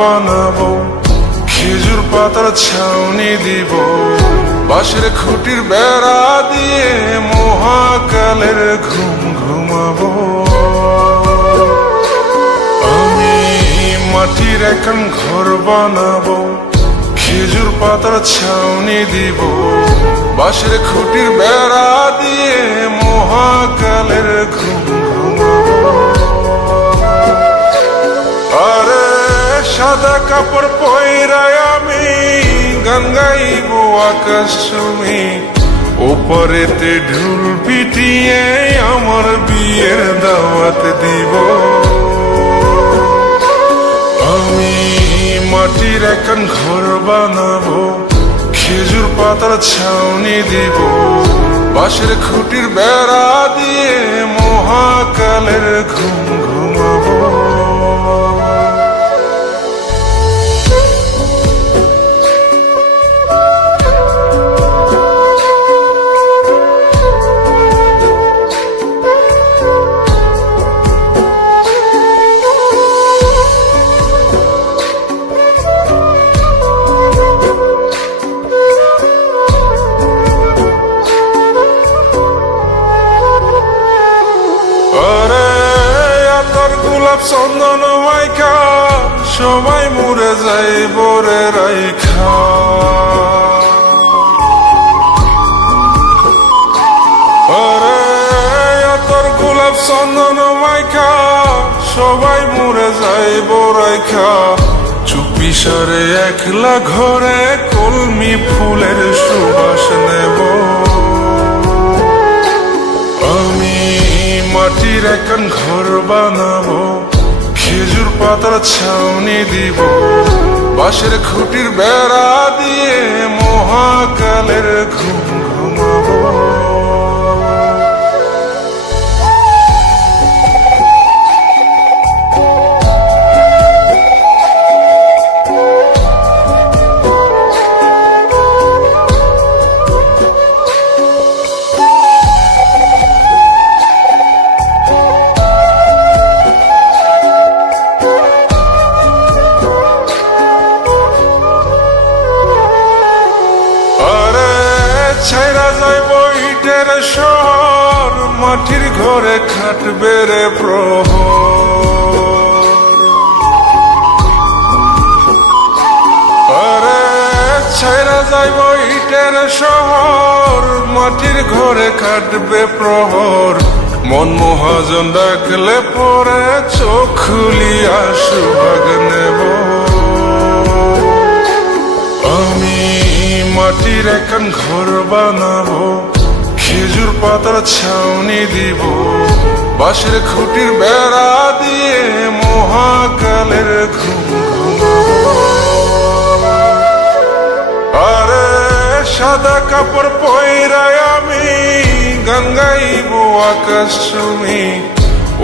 বানাবো, খেজুর পাতার ছাউনি দিব, বাঁশের খুঁটির বেড়া দিয়ে মহাকালের ঘুম ঘুমাবো। আমি মাটির এখন ঘর বানাবো, খেজুর পাতার ছাউনি দিব, বাঁশের খুঁটির বেড়া দিয়ে মহাকালের ঘুম ঘুমাবো। আরে সাদা কাপড় পয়রায় আমি গান গাইব আকাশ ছুঁই, ওপরেতে ঢুল পিটিয়ে আমার বিয়ের দাওয়াত দিব। আমি মাটির এখন ঘর বানাবো, খেজুর পাতার ছাউনি দিব, বাঁশের খুঁটির বেড়া দিয়ে মহাকালের ঘুম ঘুমাবো। চন্দন মাইকা সবাই মরে যাই বরে রাইখা, তোর গোলাপ চন্দন মাইকা সবাই মরে যাই বরাইখা, চুপি সারে একলা ঘরে কলমি ফুলের সুবাস নেব। আমি মাটির এখন ঘর বানাবো, খেজুর পাতার ছাউনি দিব, বাঁশের খুঁটির বেড়া দিয়ে মহাকালের ঘুম ঘুমাবো। ছাইরা যাইব ইটের শহর, মাটির ঘরে খাটবে রে প্রহর। আরে ছাইরা যাইব ইটের শহর, মাটির ঘরে খাটবে প্রহর। মন মহাজন ডাকলে পরে চোখ খুলিয়া সুভাগ নেব। আমি মাটির এখন ঘর বানাবো, খেজুর পাতার ছাউনি দিব, বাঁশের খুঁটির বেড়া দিয়ে মহাকালের ঘুম ঘুমাবো। আরে সাদা কাপড় পয়রায় আমি গান গাইব আকাশ ছুঁই,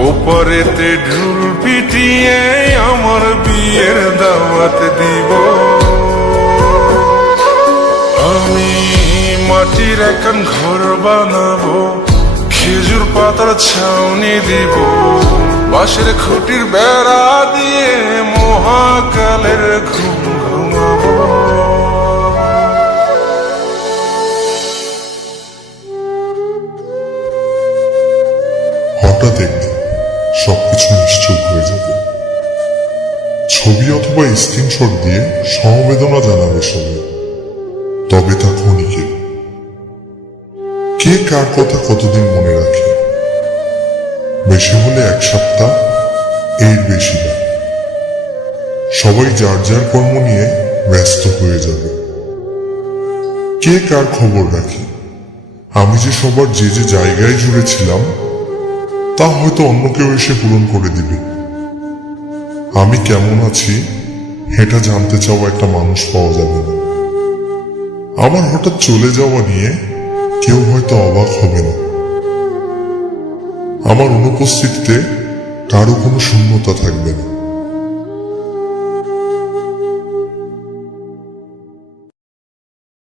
ওপরেতে ঢুল পিটিয়ে আমার বিয়ের দাওয়াত দিব। আমি মাটির এখন ঘর বানাবো, খেজুর পাতার ছাউনি দিব, বাঁশের খুঁটির বেড়া দিয়ে মহাকালের ঘুম ঘুমাবো। হঠাৎ একদিন সবকিছু নিশ্চুপ হয়ে যাবে। ছবি অথবা স্ক্রিনশট দিয়ে সমবেদনা জানাবে সবাই, তবে তা ক্ষণিকে। কে কার কথা কতদিন মনে রাখে? বেশি হলে এক সপ্তাহ, এর বেশি না। সবাই যার যার কর্ম নিয়ে ব্যস্ত হয়ে যাবে। কে কার খবর রাখে? আমি যে সবার যে যে জায়গায় জুড়ে ছিলাম তা হয়তো অন্য কেউ এসে পূরণ করে দিবে। আমি কেমন আছি এটা জানতে চাওয়া একটা মানুষ পাওয়া যাবে না। আমার হঠাৎ চলে যাওয়া নিয়ে কেউ হয়তো অবাক হবে না। আমার অনুপস্থিতিতে কারো কোনো শূন্যতা থাকবে না।